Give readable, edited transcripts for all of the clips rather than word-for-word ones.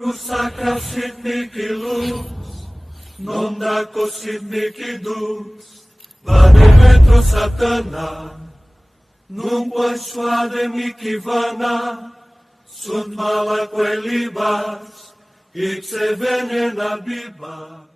Rusaka sidniki luz, nondako sidniki dus, vade metro satana, nunqua suade mikivana, sunt mala quelibas, ixe venena bibas.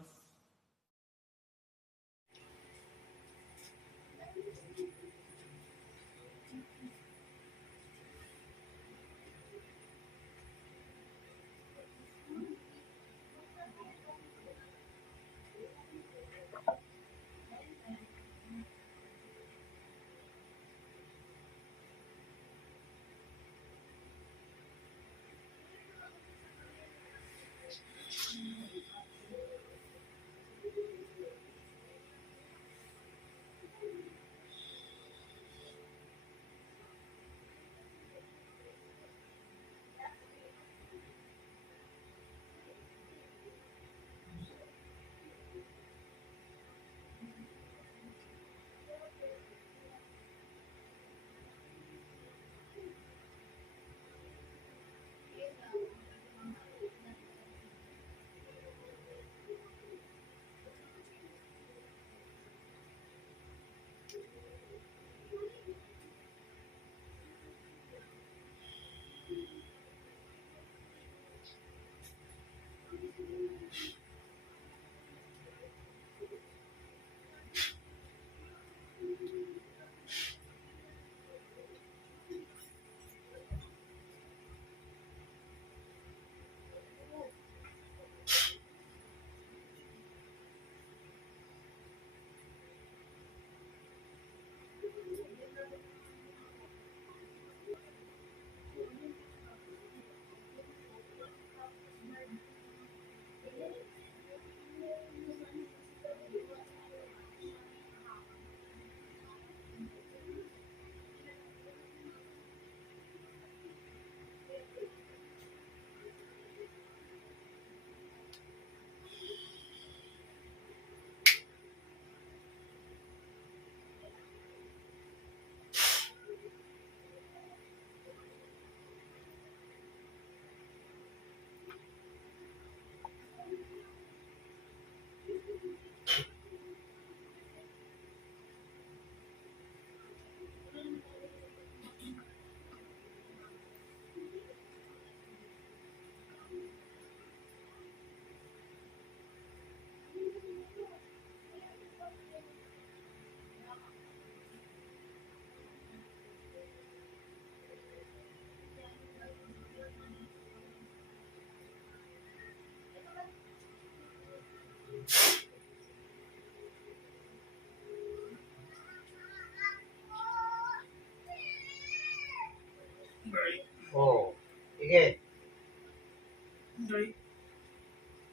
Oh, sige.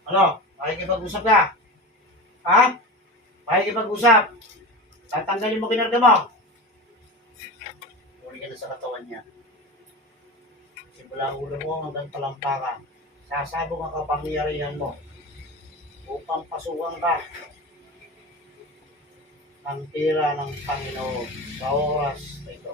Ano? Makikipag-usap ka? Ha? Makikipag-usap? Tatanggalin mo kinarga mo? Uli ka na sa katawan niya. Simula ulo mo hanggang talampakan. Sasabog ang kapangyarihan mo upang pasukan ka ng tira ng Panginoon sa oras na ito.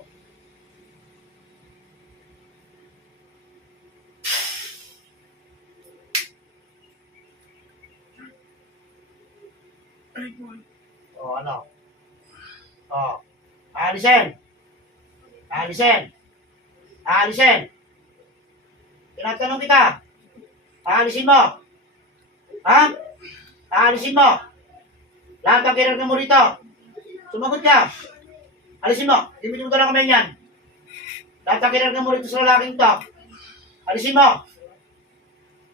O ano? O, aalisin! Aalisin! Aalisin! Tinatanong kita! Aalisin mo! Ha? Aalisin mo! Lahat ng kinarga mo rito! Sumagot ka! Alisin mo! Gamitin mo talaga kamay niyan! Lahat ng kinarga mo rito sa lalaking to! Alisin mo!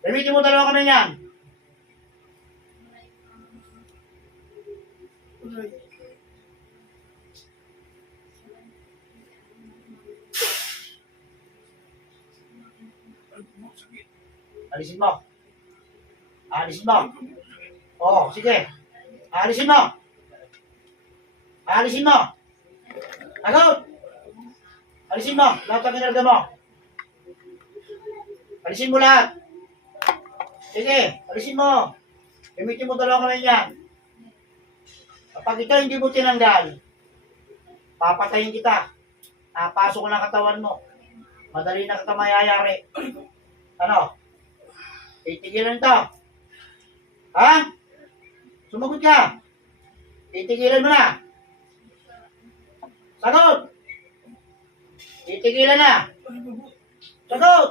Gamitin mo talaga kamay niyan! Alisin mo! Alisin mo! Oo, sige! Alisin mo! Alisin mo! Agad! Alisin mo! Lahat ng kinarga mo! Alisin mo lahat! Sige! Alisin mo! Gamitin mo dalawang kamay niyan! Kapag ito hindi mo tinanggal, papatayin kita. Napasok ko ng katawan mo. Madali na kita mayayari. Ano? Titigilan to. Ha? Sumagot ka. Titigilan mo na. Sagot. Titigilan na. Sagot.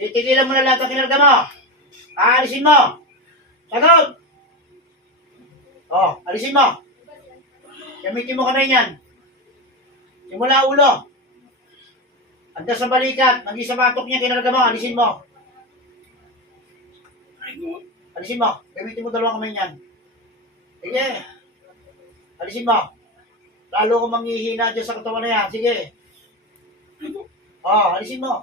Titigilan mo na lahat ng kinarga mo. Aalisin mo. Sagot. Oh, alisin mo. Gamitin mo kamay niyan. Simula ulo. Hanggang sa balikat. Maging sa batok niya, kinarga mo. Alisin mo. Alisin mo. Gamitin mo dalawang kamay niyan. Sige. Alisin mo. Lalo ko manghihina dyan sa katawan na yan. Sige. Oh, alisin mo.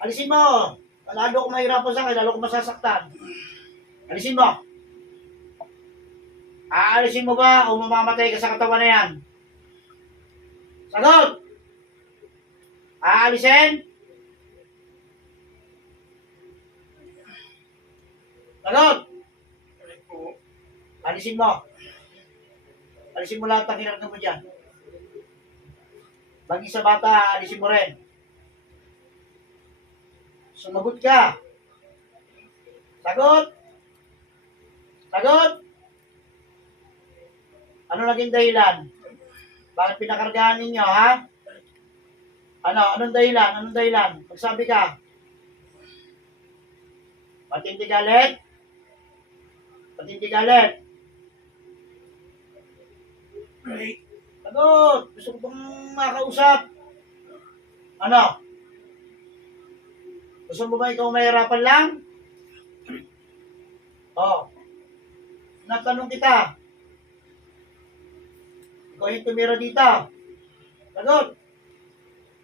Alisin mo. Lalo ko mahirapan sa akin. Lalo ko masasaktan. Alisin mo. Aalisin mo ba o mamamatay ka sa katawan na yan? Sagot! Aalisin? Sagot! Alisin mo. Alisin mo lahat ng kinarga mo dyan. Bagay sa bata, alisin mo rin. Sumagot ka. Sagot! Sagot! Ano naging dahilan? Bakit pinakargahan ninyo, ha? Ano? Anong dahilan? Anong dahilan? Magsabi ka. Matindi galit? Matindi galit? Sagot! Gusto ko bang makausap? Ano? Gusto mo ba ikaw mahirapan lang? Oh. Natanong kita. Ikaw yung tumira dito. Sagot.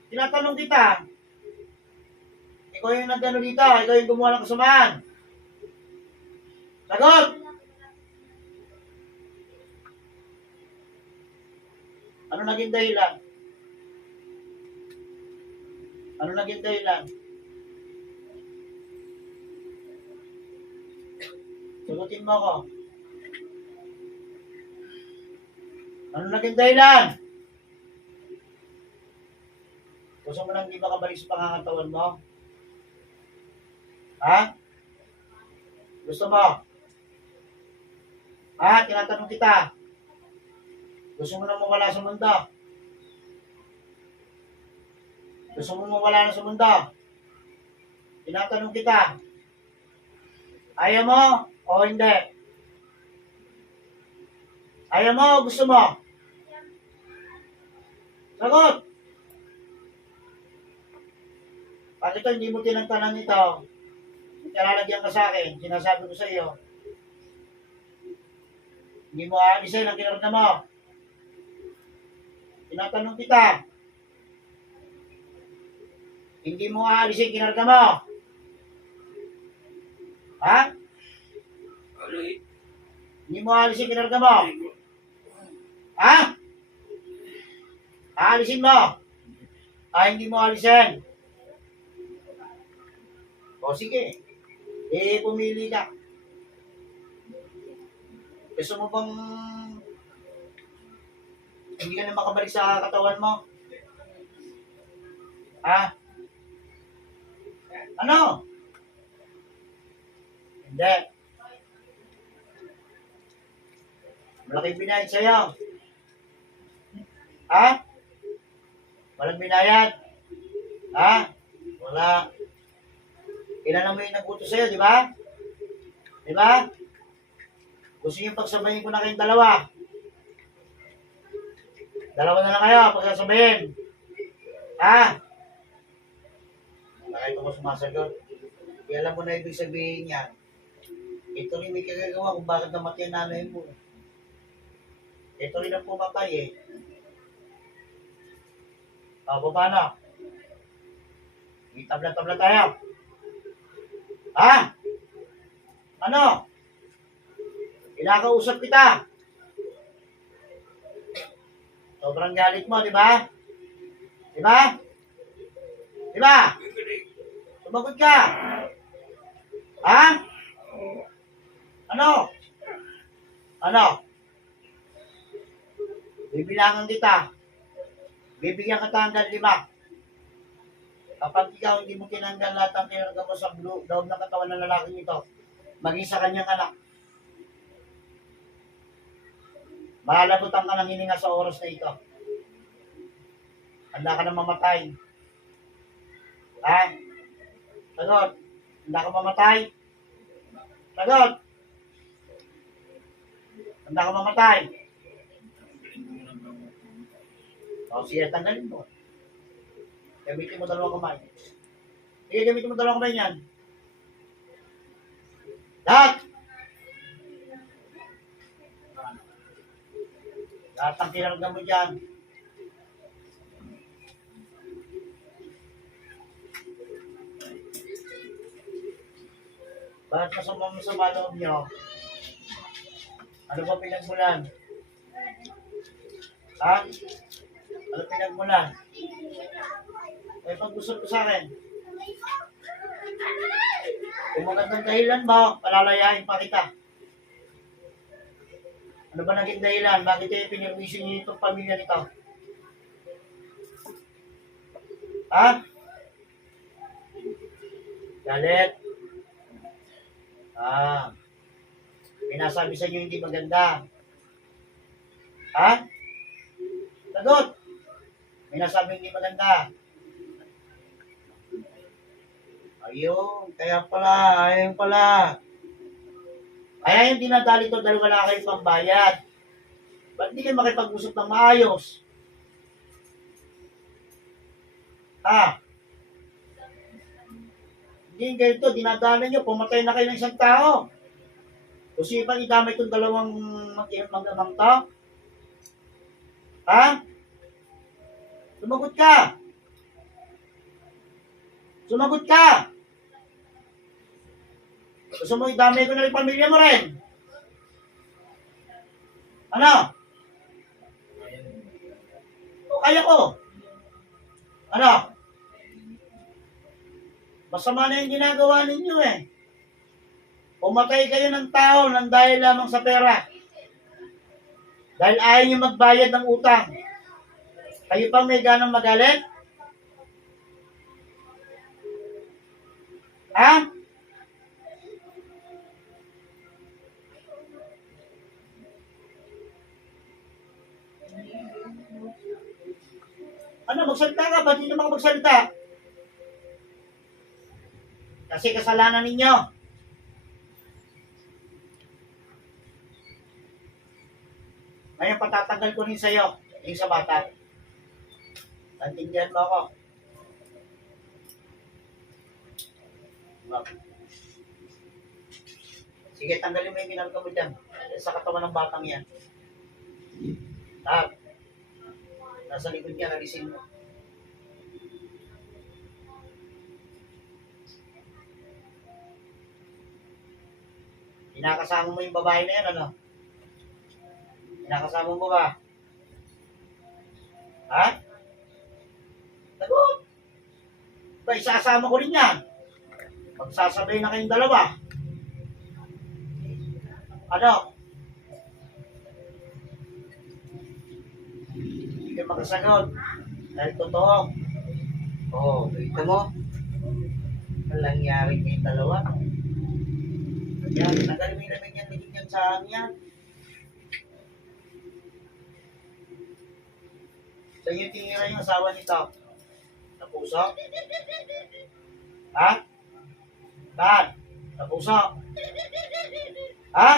Tinatanong kita. Ikaw yung nagano dito. Ikaw yung gumawa ng kasamaan. Sagot. Ano naging dahilan? Ano naging dahilan? Sagutin mo ako. Ano naging dahilan? Gusto mo lang di makabalik sa pangangatawan mo? Ha? Gusto mo? Ha? Tinatanong kita. Gusto mo na mawala sa mundo? Gusto mo mawala na sa mundo? Tinatanong kita. Ayaw mo o hindi? Ayaw mo o gusto mo? Sagot! Bakit ito hindi mo tinantanan ito? Kalalagyan ka sa akin, sinasabi ko sa iyo. Hindi mo aalisin ang kinarga mo. Tinatanong kita. Hindi mo aalisin kinarga mo. Ha? Hindi mo aalisin kinarga mo. Ha? Aalisin mo. Hindi mo aalisin. O sige. Pumili ka. Gusto mo bang hindi ka na makabalik sa katawan mo? Ha? Ano? Hindi. Malaking binayad sa'yo. Ha? Walang binayad? Ha? Wala. Ilan naman yung nag-utos sa'yo, di ba? Di ba? Gusto niyo pagsabayin ko na kayong dalawa. Dalawa na lang kayo, pagsasabayin. Ha? Nakita ko sumasagot. Di alam mo na ibig sabihin niya. Ito rin may kagagawa kung bakit namatay ang nanay mo. Ito rin ang pumatay eh. O, paano? May tabla-tabla tayo. Ha? Ano? Kinakausap kita. Sobrang galit mo, di ba? Di ba? Di ba? Sumagot ka. Ha? Ano? Ano? Bibilangan kita. Bibigyan ka hanggang 5. Kapag ikaw hindi mo tinanggal lahat ng tinanggal mo sa loob ng katawan ng lalaking ito, maging sa kanyang anak, malalabutan ka ng hininga sa oras na ito. Handa ka na mamatay. Ha? Sagot. Handa ka mamatay? Sagot. Handa ka mamatay? O, sige, tanggalin mo. Gamitin mo dalawang kamay. Sige, gamitin mo dalawang kamay niyan. Lahat! Lahat ang kinaragam mo dyan. Bakit masama mo sa loob nyo? Ano ba pinagmulan? Ha? Ano pinagmulan? Ay, pag-usap ko sa akin. Kung magandang dahilan mo, palalayain pa kita. Ano ba naging dahilan? Bakit kayo pinag-wisyo niyo itong pamilya nito? Ha? Galit? Pinasabi sa inyo hindi maganda. Ha? Sagot! Pinasabi hindi maganda. Ayun, kaya pala. Kaya yung dinadali to dahil wala kayong pambayad. Ba't di kayo makipag-usap ng maayos? Ha? Hindi yung ganito, dinadali nyo, pumatay na kayo ng isang tao. Usipan idamay itong dalawang mag-amang to? Ha? Sumagot ka! Sumagot ka! Gusto mo idamay ko na rin pamilya mo rin? Ano? O kaya ko? Ano? Masama na yung ginagawa ninyo eh. Pumatay kayo ng tao nang dahil lamang sa pera. Dahil ayaw nyo magbayad ng utang. Kayo pang may ganang magalit? Ha? Ano, magsalita ka? Ba't hindi naman magsalita? Kasi kasalanan ninyo. Ngayon, patatanggal ko rin sa'yo. Yung sa bata. Naintindihan mo ako. Sige, tanggalin mo yung ginagawa mo dyan. Sa katawan ng batang yan. Lahat. Nasa likod niya, nalisin mo. Kinakasama mo yung babae na yan, ano? Kinakasama mo ba? Ha? Sagot! Ba, isasama ko rin yan. Magsasabay na kayong dalawa. Ano? Hindi kayo makasagot. Dahil totoo. Oo, ito mo. Ang nangyari kayong dalawa. Yan, tagalin mo yung namin yan. Naging yan sa amin yan. Sa inyo tinira yung asawa nito. Sa puso? Ha? Saan? Sa puso? Ha?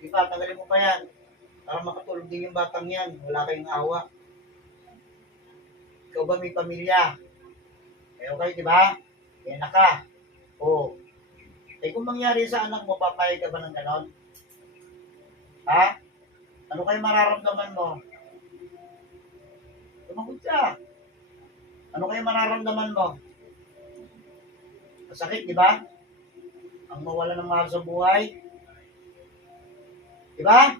Ipa, tagalin mo pa yan. Para makatulog din yung batang yan. Wala kayong awa. Ikaw ba may pamilya? Kayo kayo, di ba? May anak ka. Oo. Eh kung mangyari sa anak mo, papayag ka ba ng ganon? Ha? Ano kayo mararamdaman mo? Tumagot ka. Ano kayo mararamdaman mo? Masakit, di ba? Ang mawala ng mahal sa buhay. Di ba?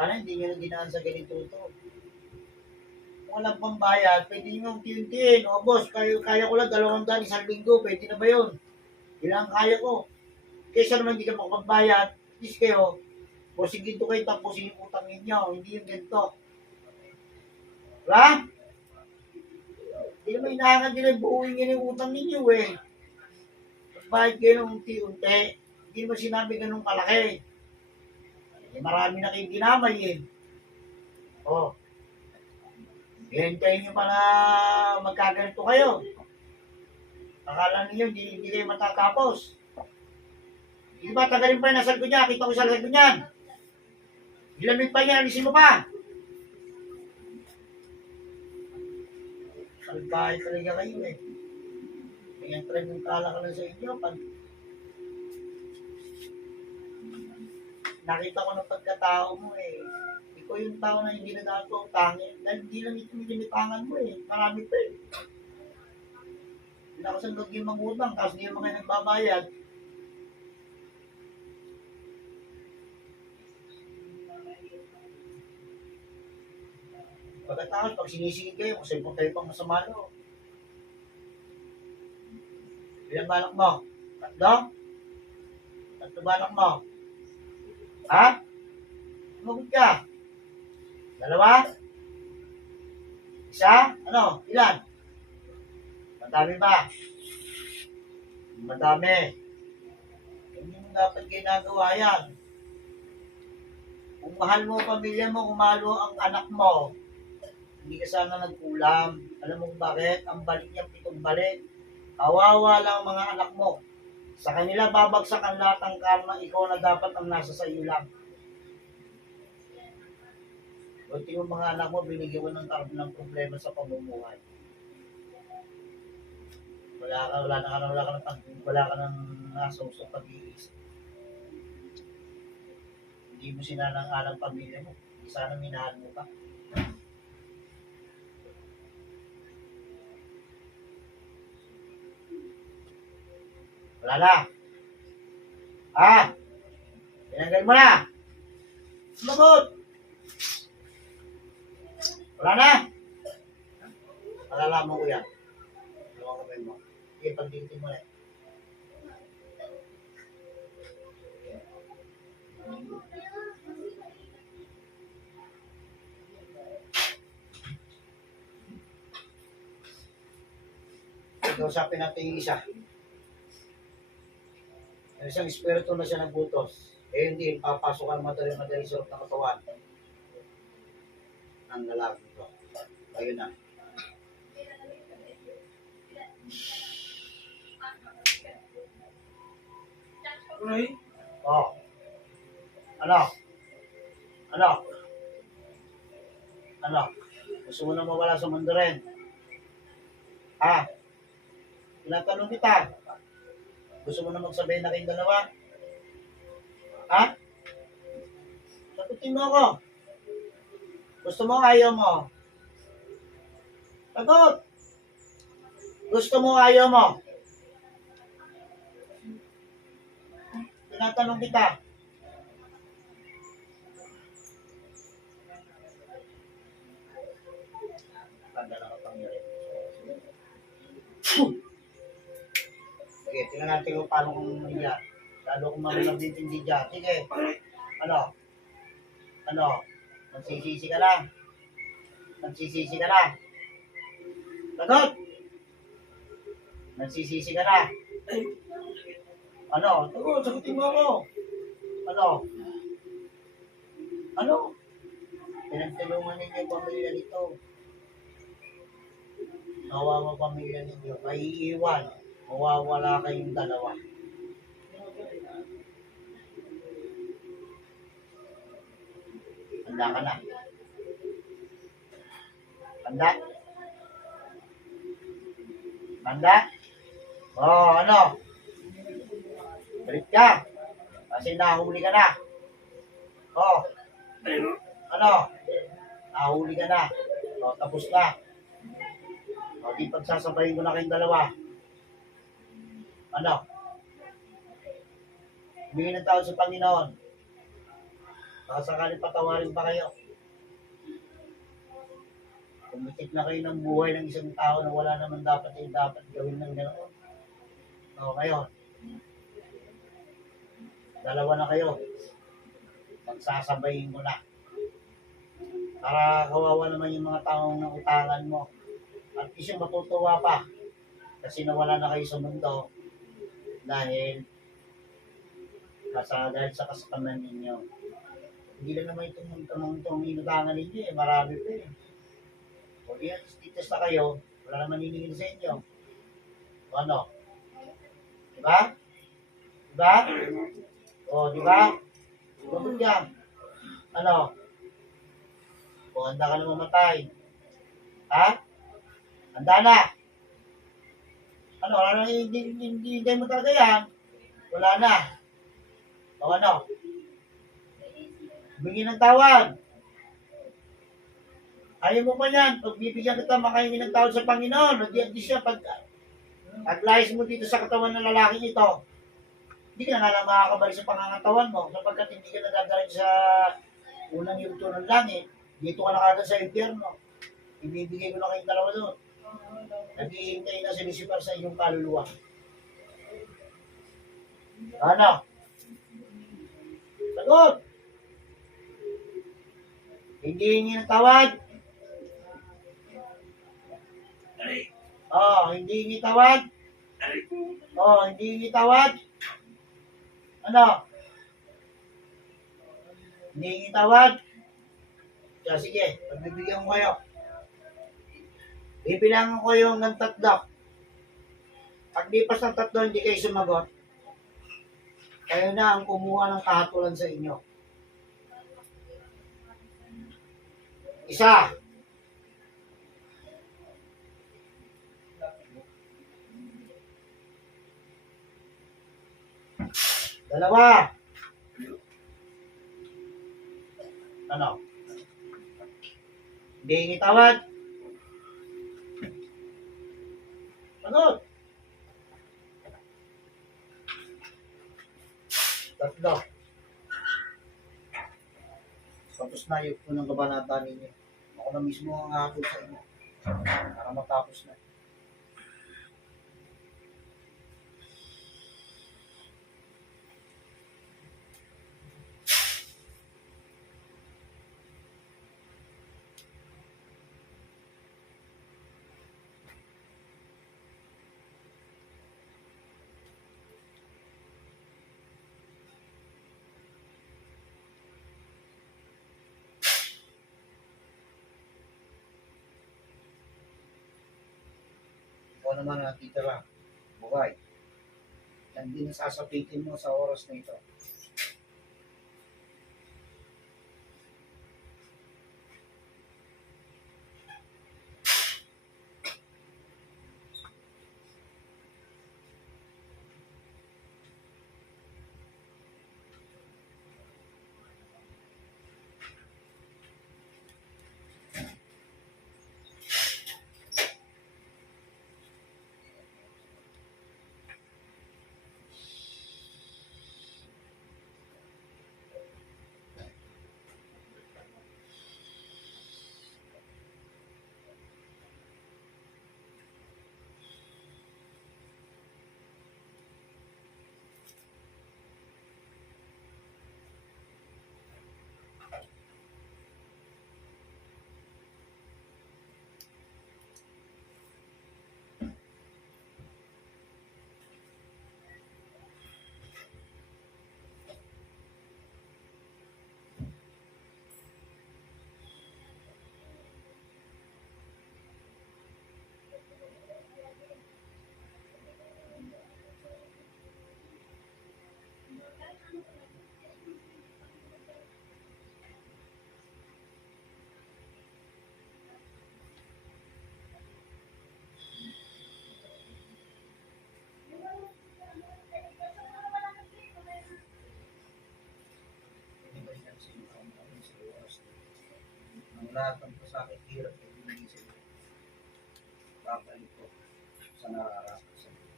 Sana hindi nyo na dinaan sa ganito ito. Kung walang pambayad, pwede nyo unti-untiin. O boss, kaya ko lang 200 isang linggo, pwede na ba yun? Ilang kaya ko. Kesa naman hindi ka makapagbayad, at least kayo, bossing ginto kayo, tapusin yung utang ninyo, hindi yung ganito. Diba? Hindi naman inaangan din ang buuin nyo yung utang ninyo eh. Pagbayad kayo ng unti-unti, hindi mo sinabi ganun kalaki. Eh, marami na kayong ginamay eh. O, hihintayin nyo pa na magkaganito kayo. Akala ninyo, hindi kayo matatapos. Di ba, tagalin pa yung nasal ko niya, kita ko sa lasal ko niyan. Ilamig pa niya, alisin mo pa. Salbahe talaga kayo eh. Kaya try mong kala ka lang sa inyo. Pag nakita ko ng pagkatao mo eh. Ikaw yung tao na hindi na dato tangin. Dahil hindi lang ito nilimitangan mo eh. Marami pa eh. Hindi ako saan gagawin mangutang, tapos hindi naman kayo nagbabayad. Pagkatapos, pag sinisingin kayo, kung sa'yo kayo pang masama loob. Ilang balak mo? 3? 3 balak mo? Ha? Sumagot ka? 2? 1? Ano? Ilan? Madami ba? Madami. Hindi mo dapat ginagawa yan. Kung mahal mo ang pamilya mo, kung mahal mo ang anak mo, hindi ka sana nagkulam. Alam mo bakit? Ang balik niyang 7 balik. Kawawa lang ang mga anak mo. Sa kanila babagsak ang lahat ng karma, ikaw na dapat ang nasa sa iyo lang. Buti yung mga anak mo, binigyan mo ng problema sa pamumuhay. Wala ka ng nasa usap pag-iisip. Hindi mo sinalang-alang pamilya mo. Hindi sana minahal mo pa. Wala na. Ha? Tinanggal mo na. Sumagot. Wala na. Malalaman ko yan. Dalawang kamay mo. Sige, pagdikitin mo na. Kausapin natin yung isa. Isang espiritu na siya nagbutos. Eh hindi, papasok ang madali sa loob ng katawan. Ang lalaki ito. Ayun na. Right? Oh. Ano? Ano? Ano? Gusto mo na mawala sa mundo rin? Ha? Tinatanong kita. Gusto mo na magsabihin na kayong dalawa? Ha? Sagutin mo ako. Gusto mo, ayaw mo? Sagot! Gusto mo, ayaw mo? Tinatanong kita. Tanda na kapangyari. Sige, tingnan natin kung paano kung nangyari. Lalo kung marunong nagtitindi dyan. Sige. Ano? Ano? Magsisisi ka na. Magsisisi ka na. Sagot! Magsisisi ka na. Ano? Sagot, sagutin mo ako. Ano? Ano? Pinagtulungan ninyo yung pamilya nito. Kawawa pamilya ninyo. Maiiwan. Mawawala kayong dalawa. Handa ka na. Handa? Handa? Oh, ano? Balik ka. Kasi nahuli ka na. Oh. Ano? Nahuli ka na. Oh, tapos na. O, di pagsasabayin ko na kayong dalawa. Ano? Humingi ng tawad sa Panginoon. Baka sakaling patawarin pa kayo. Pumitik na kayo ng buhay ng isang tao na wala naman dapat gawin ng ganoon. O, kayo, dalawa na kayo. Magsasabayin ko na. Para kawawa naman yung mga taong nautangan mo. At least yung matutuwa pa. Kasi nawala na kayo sa mundo dahil dahil sa kasakaman ninyo. Hindi lang naman itong inutangan ninyo eh. Marami pa eh. O yan, titis na kayo. Wala naman hiningin sa inyo. O ano? Diba? Diba? O, diba? Bakit yan? Ano? O, handa ka na mamatay. Ha? Handa na. Ano? Wala na, hindi mo talaga yan. Wala na. O ano? Bigyan ng tawad. Ayaw mo pa yan. Pag bibigyan kita makahingi ng tawad sa Panginoon, hindi siya paglayas mo dito sa katawan ng lalaking ito, hindi ka na lang makakabalik sa pangangatawan mo sapagkat hindi ka nadadalig sa unang yugto ng langit. Dito ka na kagad sa impyerno. Ibibigay ko na kayong dalawa doon. Naghihintay na si Lucifer sa inyong kaluluwa. Ano? Sagot! Hindi hingi ng tawad. Hindi hingi tawad. Hindi hingi tawad. Ano? Hindi hingi tawad. So, sige, pagbibigyan ko kayo. Bibilangan ko yung ng 3. Paglipas ng 3, hindi kayo sumagot. Kayo na ang kumuha ng kahatulan sa inyo. 1. 2. Ano? Hindi hingi tawad. Sagot. 3. Tapos na yung unang kabanata ninyo. Ako na mismo ang hatol sa inyo. Para matapos na. Ikaw naman natitira. Buhay. Yan din ang sasapitin mo sa oras na ito. Ang lahat ng pasakit, hirap na binigay sa iyo. Babalik ko sa nararapat sa iyo.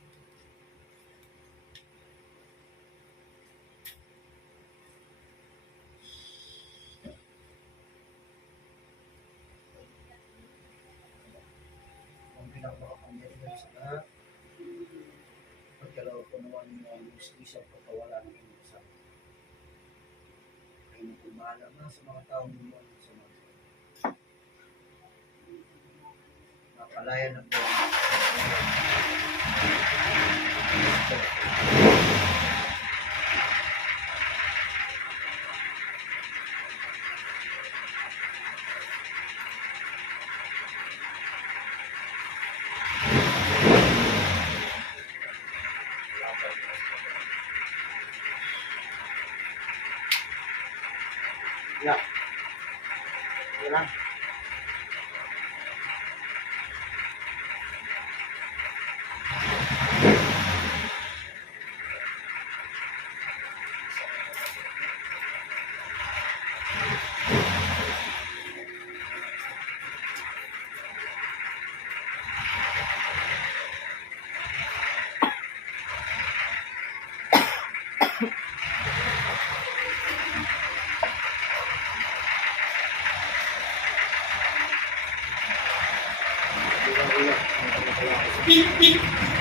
ang makapangyarihan sa lahat. Pagkalaw ko naman ang justisya at pagkawala ng inyong kasama. Kayo na kumala na sa mga taong lumuan sa mga napalayan ng buwan. Ya. Ilang. Ilang.